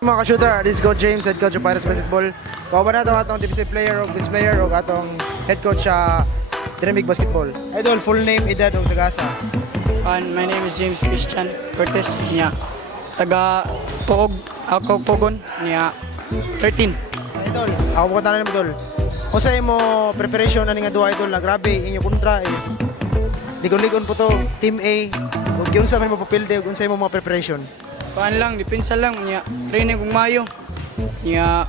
Mga ka-shooter, this is Coach James, head coach of Pirates Basketball. Kauban na ito atong defensive player o best player o atong head coach sa Dynamic Basketball. Idol, full name, edad o tagasa. My name is James Christian Cortez niya. Taga Tuog, ako Pogon niya 13. Idol, ako po katanan naman, Idol. Kung sa mo preparation na nga duwa, Idol, na grabe, inyo kontra is ligon-ligon po to, Team A, o yung sa mga papilde, o yung sa mga preparation. Paan lang, depensa lang niya. Training kung mayo. Niya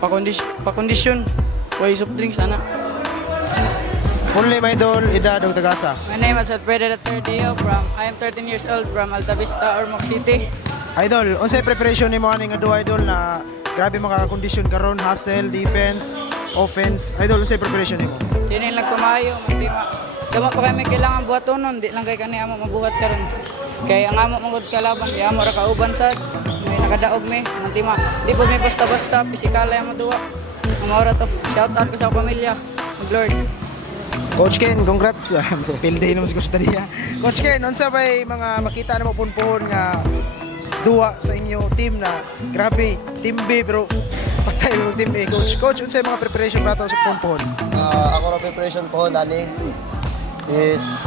pa-condition. Way soft drinks ana. Full name, Idol, edad o tagasa. My name is Alfredo Terdeo I am 13 years old from Alta Vista, Ormoc City. Idol, unsay preparation nimo ani nga duwa, Idol, na grabe makaka-condition karon, hustle, defense, offense. Idol, unsay preparation nimo? Dinin lang kumayo, magtima. Dama pa kami kailangan buhatonon, di lang kay kani amo mabuhat karon. Kay ang amo mangod kalaban, di amo ra kauban sad. May nakadaog mi, mantima. Di po may basta-basta, pisikal ay amo duwa. Ang maura to. Shout out ko sa pamilya. Mag-Lord. Coach Ken, congrats. Pilday naman si Coach Tadia. Coach Ken, unsa bay mga makita na mo punpuhon nga duwa sa inyo team na grabe, team B pero patay mo team A. Coach, unsay mga preparation para sa punpuhon? Ako na preparation po nani is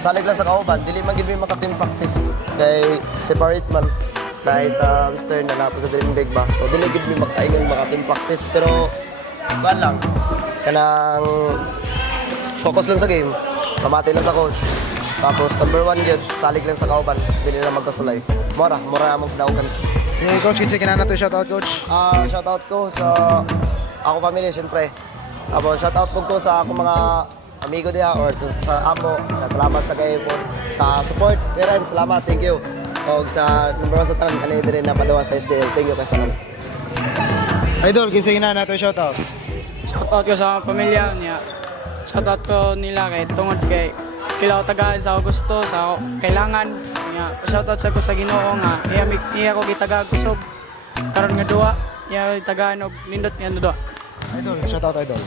salig lang sa kauban, dili man gid mi maka-team practice kay separate man dahil sa Mr. na napo sa Dream Big ba. So dili gid mi maka-ingon maka-team practice pero ban lang kanang focus lang sa game, pamati lang sa coach. Tapos number 1 yun, salig lang sa kauban, dili na magkasulay. Mora among pinaukan. Si Coach, kinsa kinana to shout out, Coach? Shoutout ko sa ako pamilya syempre. Tapos shoutout po ko sa ako mga amigo diha or sa amo. Salamat sa kayo po sa support. Parents, salamat, thank you. O sa number 1 sa tanan kanay din na paluwas sa SDL. Thank you kay tanan. Idol, kinsa kinana to shout out? Shout out ko sa pamilya niya. Shout out ko nila kay tungod kay kailangan tagaan sa gusto sa kailangan niya. Shout out sa ko sa Ginoo nga iya ko gitaga kusog karon nga duwa. Iya tagaan og nindot nga duwa. Idol, shout out, Idol.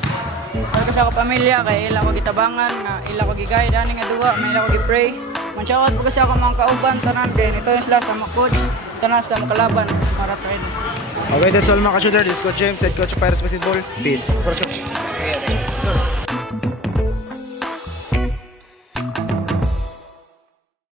Para sa ako pamilya kay ila ko gitabangan nga ila ko giguide ani nga duwa, may ila ko gi-pray. Man shout out po kasi ako mga kauban tanan din. Ito yung sila sa mga coach, tanan sa mga kalaban para trade. Okay, that's all mga ka-shooter. This is Coach James, head coach of Pirates Basketball. Peace. Coach.